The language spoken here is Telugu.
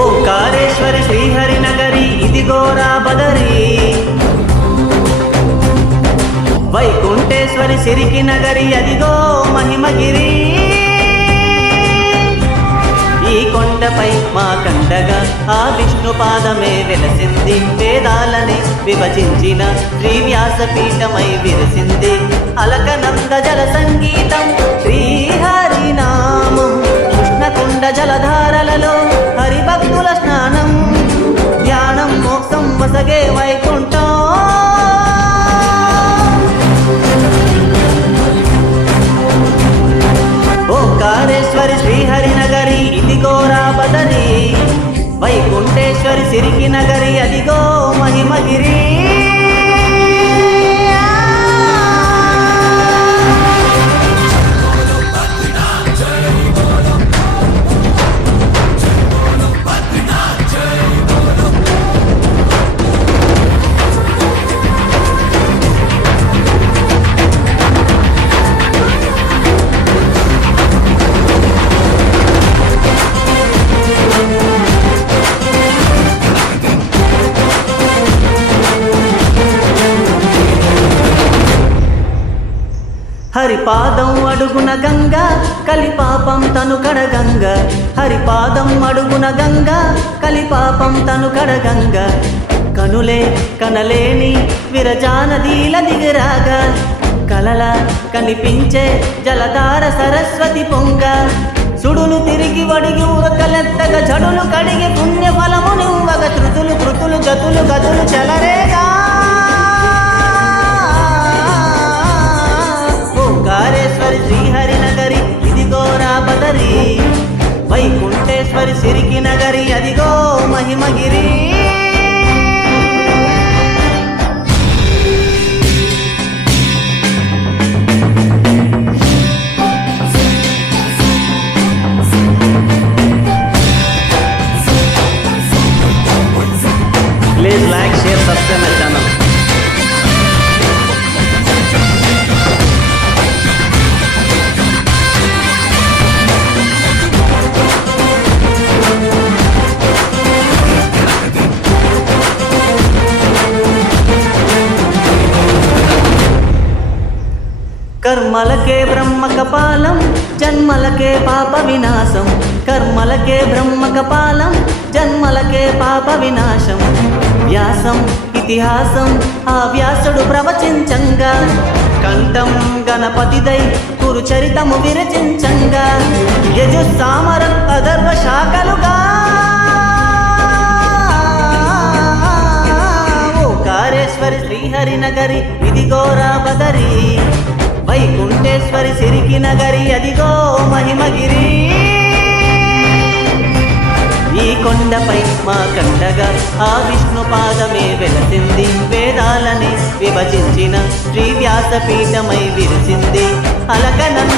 ఓంకారేశ్వరి శ్రీహరి నగరి ఇదిగోరా బదరి, వైకుంఠేశ్వరి సిరికి నగరి అదిగో మహిమగిరి. ఈ కొండపై మా కండగా ఆ విష్ణు పాదమే వెలసింది, వేదాలని విభజించిన శ్రీ వ్యాసపీఠమై విరిసింది. అలకనంద జల సంగీతం శ్రీహరి నామం, కృష్ణకుండ జలధారలలో హరిభక్తుల స్నానం, ధ్యానం మోక్షం వసగే వైకుంఠం. ఓంకారేశ్వరి శ్రీహరి నగరి ఇదిగోరా బదరి, వైకుంఠేశ్వరి సిరికి నగరి అదిగో మహిమగిరి. హరిపాదం అడుగున గంగ కలిపాపం తను కడగంగ, హరిపాదం అడుగున గంగ కలిపాపం తను కడగంగ. కనులే కనలేని విరజానదీల దిగిరాగా, కలల కనిపించే జలధార సరస్వతి పొంగ. సుడులు తిరిగి వడిగి ఉరకలెత్తగ జడులు కడిగి పుణ్య ఫలము నివ్వగ, ధృతులు కృతులు గతులు గతులు చెలరేగా. ఓంకారేశ్వరి శ్రీహరి నగరి ఇదిగోరా బదరి, వైకుంఠేశ్వరి సిరికి నగరి అదిగో మహిమగిరి. Please like, share, subscribe my channel. కర్మలకే బ్రహ్మ కపాలం, జన్మలకే పాప వినాశం. కర్మలకే బ్రహ్మ కపాలం, జన్మలకే పాప వినాశం. వ్యాసం ఇతిహాసం ఆ వ్యాసుడు ప్రవచించంగా, కంఠం గణపతిదై కురుచరితము విరచించంగా. యజుస్సామరం అధర్వ శాఖలుగా, ఓంకారేశ్వరి శ్రీహరి నగరి ఇదిగోరా బదరి, వైకుంఠేశ్వరి సిరికి నగరి అదిగో మహిమగిరి. ఈ కొండపై మా కండగా ఆ విష్ణు పాదమే వెలసింది, వేదాలని విభజించిన శ్రీ వ్యాసపీఠమై విరిసింది. అలకనంద